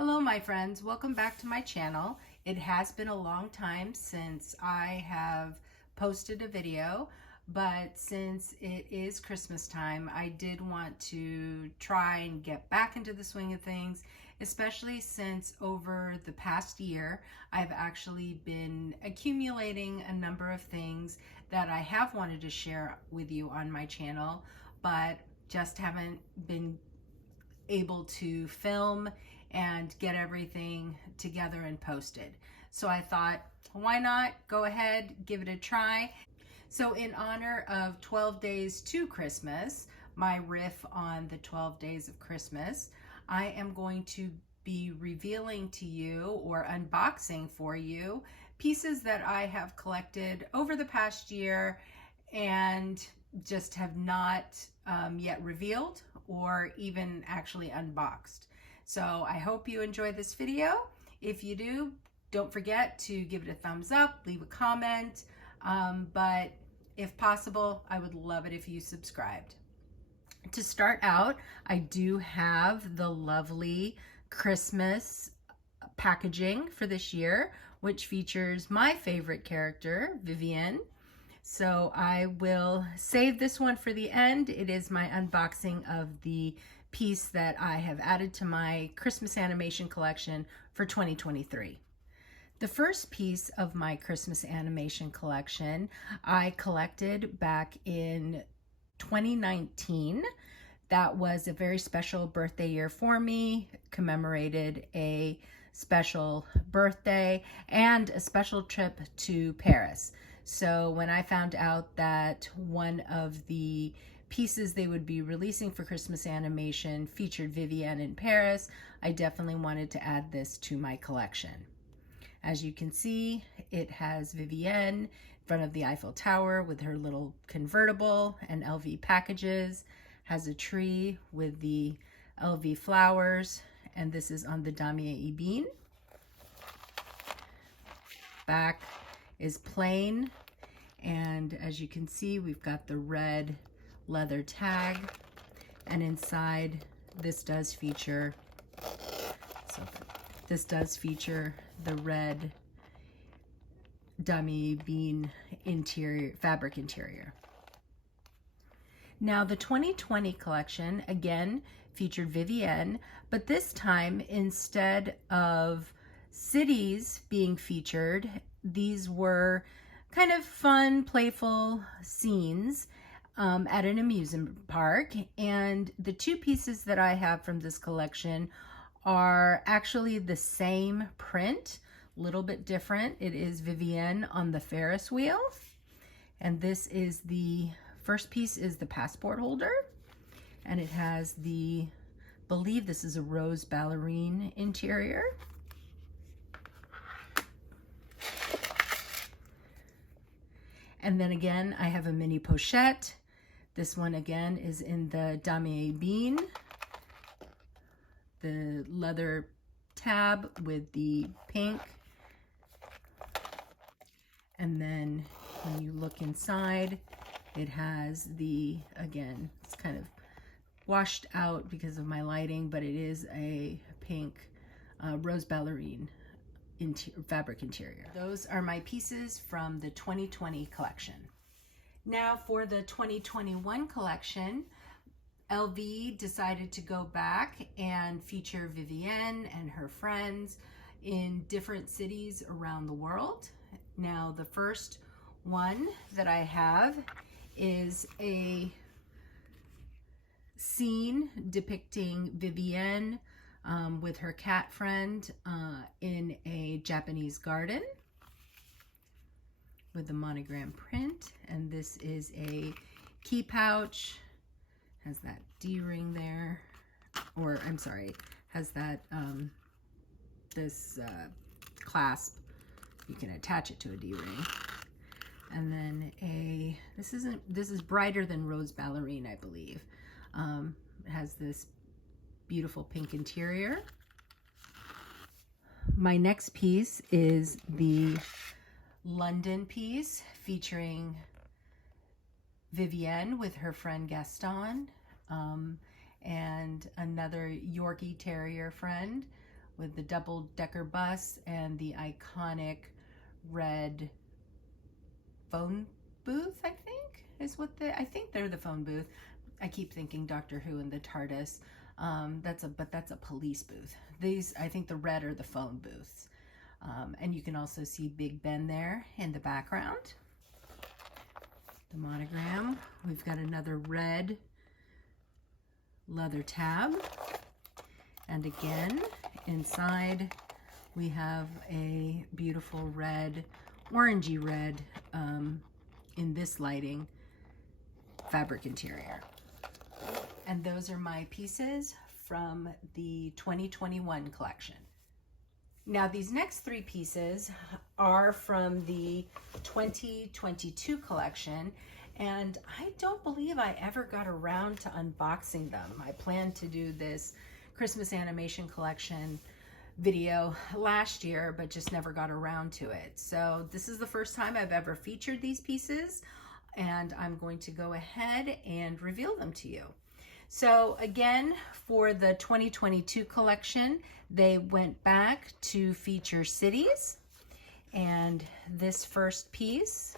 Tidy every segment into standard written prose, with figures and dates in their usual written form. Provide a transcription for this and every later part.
Hello my friends, welcome back to my channel. It has been a long time since I have posted a video, but since it is Christmas time, I did want to try and get back into the swing of things, especially since over the past year, I've actually been accumulating a number of things that I have wanted to share with you on my channel, but just haven't been able to film and get everything together and posted. So I thought, why not go ahead, give it a try. So in honor of 12 Days to Christmas, my riff on the 12 days of Christmas, I am going to be revealing to you or unboxing for you pieces that I have collected over the past year and just have not yet revealed or even actually unboxed. So I hope you enjoy this video. If you do, don't forget to give it a thumbs up, leave a comment, but if possible, I would love it if you subscribed. To start out, I do have the lovely Christmas packaging for this year, which features my favorite character, Vivienne. So I will save this one for the end. It is my unboxing of the piece that I have added to my Christmas animation collection for 2023. The first piece of my Christmas animation collection I collected back in 2019. That was a very special birthday year for me, commemorated a special birthday and a special trip to Paris. So when I found out that one of the pieces they would be releasing for Christmas animation featured Vivienne in Paris, I definitely wanted to add this to my collection. As you can see, it has Vivienne in front of the Eiffel Tower with her little convertible and LV packages, has a tree with the LV flowers, and this is on the Damier Ebene. Back is plain, and as you can see, we've got the red leather tag, and inside this does feature the red Damier Ebene interior fabric interior. Now the 2020 collection again featured Vivienne, but this time instead of cities being featured, these were kind of fun, playful scenes at an amusement park. And the two pieces that I have from this collection are actually the same print, a little bit different. It is Vivienne on the Ferris wheel. And this is the first piece is the passport holder. And it has the, I believe this is a rose ballerine interior. And then again, I have a mini pochette. This one again is in the Damier Ebene, the leather tab with the pink. And then when you look inside, it has the, again, it's kind of washed out because of my lighting, but it is a pink rose ballerine fabric interior. Those are my pieces from the 2020 collection. Now for the 2021 collection, LV decided to go back and feature Vivienne and her friends in different cities around the world. Now the first one that I have is a scene depicting Vivienne with her cat friend in a Japanese garden with the monogram print. And this is a key pouch, has that D-ring there, or I'm sorry, has that this clasp. You can attach it to a D-ring. And then this is brighter than rose ballerine, I believe. It has this beautiful pink interior. My next piece is the London piece featuring Vivienne with her friend Gaston and another Yorkie Terrier friend with the double-decker bus and the iconic red phone booth, I think is what I think they're the phone booth. I keep thinking Doctor Who and the TARDIS. But that's a police booth. These, I think the red are the phone booths. And you can also see Big Ben there in the background. The monogram. We've got another red leather tab. And again, inside we have a beautiful red, orangey red, in this lighting, fabric interior. And those are my pieces from the 2021 collection. Now these next three pieces are from the 2022 collection, and I don't believe I ever got around to unboxing them. I planned to do this Christmas animation collection video last year, but just never got around to it. So this is the first time I've ever featured these pieces, and I'm going to go ahead and reveal them to you. So again, for the 2022 collection, they went back to feature cities. And this first piece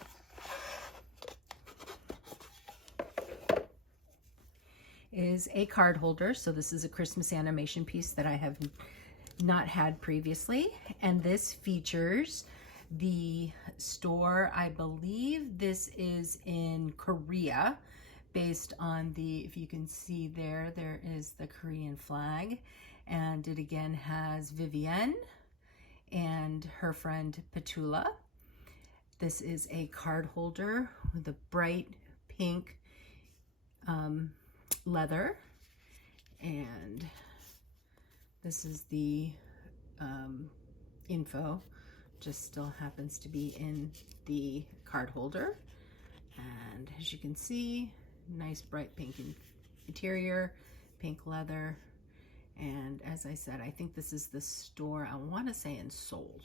is a card holder. So this is a Christmas animation piece that I have not had previously. And this features the store, I believe this is in Korea, based on the, if you can see there is the Korean flag, and it again has Vivienne and her friend Petula. This is a card holder with a bright pink leather, and this is the info, just still happens to be in the card holder. And as you can see, nice bright pink interior, pink leather, and as I said, I think this is the store, I want to say in Seoul.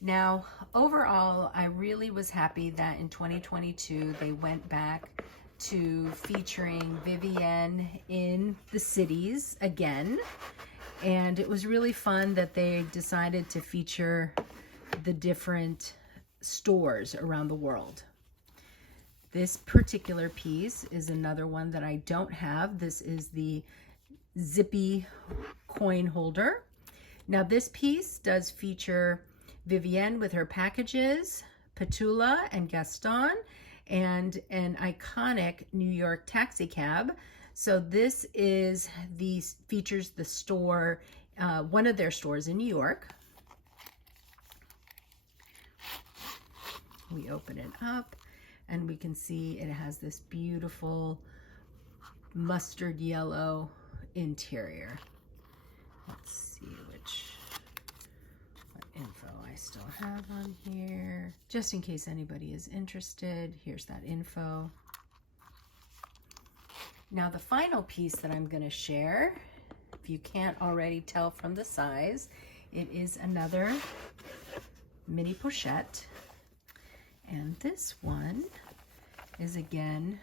Now overall, I really was happy that in 2022 they went back to featuring Vivienne in the cities again, and it was really fun that they decided to feature the different stores around the world. This particular piece is another one that I don't have. This is the zippy coin holder. Now this piece does feature Vivienne with her packages, Petula and Gaston, and an iconic New York taxi cab. So this is features the store, one of their stores in New York. We open it up, and we can see it has this beautiful mustard yellow interior. Let's see what info I still have on here. Just in case anybody is interested, here's that info. Now the final piece that I'm going to share, if you can't already tell from the size, it is another mini pochette. And this one is again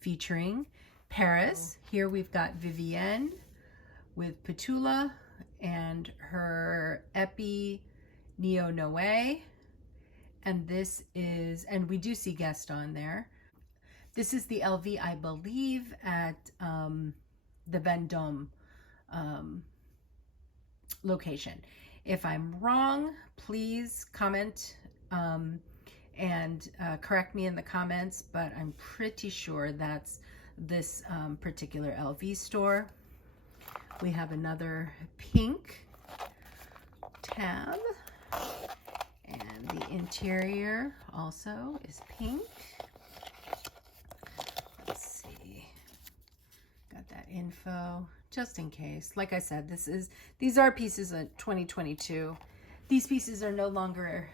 featuring Paris. Here we've got Vivienne with Petula and her Epi Neo Noe. And this is, and we do see Gaston there. This is the LV, I believe, at the Vendôme location. If I'm wrong, please comment and correct me in the comments, but I'm pretty sure that's this particular LV store. We have another pink tab, and the interior also is pink. Let's see, got that info just in case. Like I said, these are pieces of 2022. These pieces are no longer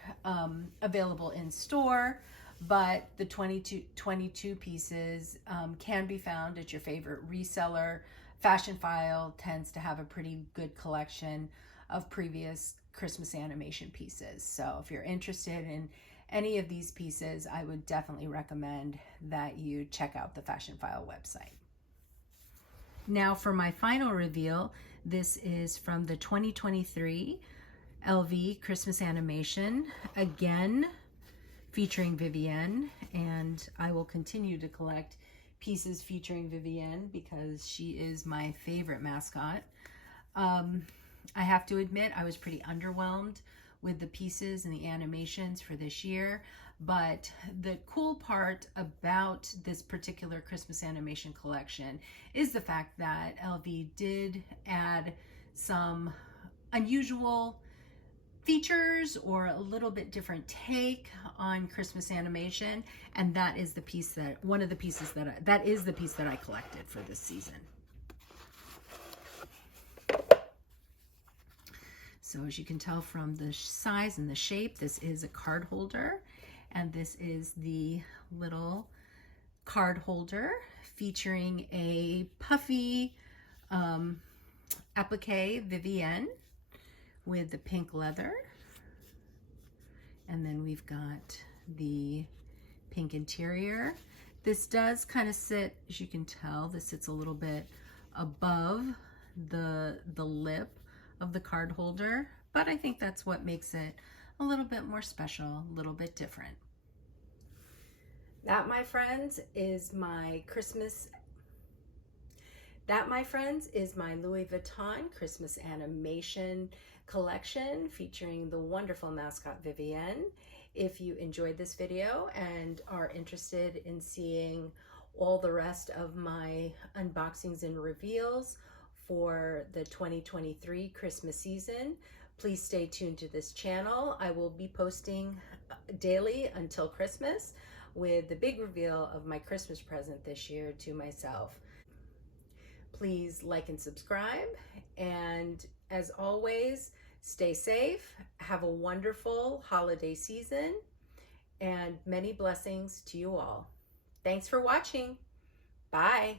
available in store, but the 2022 pieces can be found at your favorite reseller. Fashion File tends to have a pretty good collection of previous Christmas animation pieces. So if you're interested in any of these pieces, I would definitely recommend that you check out the Fashion File website. Now for my final reveal, this is from the 2023 LV Christmas animation, again featuring Vivienne, and I will continue to collect pieces featuring Vivienne because she is my favorite mascot. I have to admit I was pretty underwhelmed with the pieces and the animations for this year, but the cool part about this particular Christmas animation collection is the fact that LV did add some unusual features or a little bit different take on Christmas animation, and that is the piece that that is the piece that I collected for this season. So as you can tell from the size and the shape, this is a card holder, and this is the little card holder featuring a puffy applique Vivienne with the pink leather. And then we've got the pink interior. This does kind of sit, as you can tell, this sits a little bit above the lip of the card holder, but I think that's what makes it a little bit more special, a little bit different. That, my friends, is my Louis Vuitton Christmas animation collection featuring the wonderful mascot Vivienne. If you enjoyed this video and are interested in seeing all the rest of my unboxings and reveals for the 2023 Christmas season, please stay tuned to this channel. I will be posting daily until Christmas with the big reveal of my Christmas present this year to myself. Please like and subscribe, and as always, stay safe, have a wonderful holiday season, and many blessings to you all. Thanks for watching. Bye.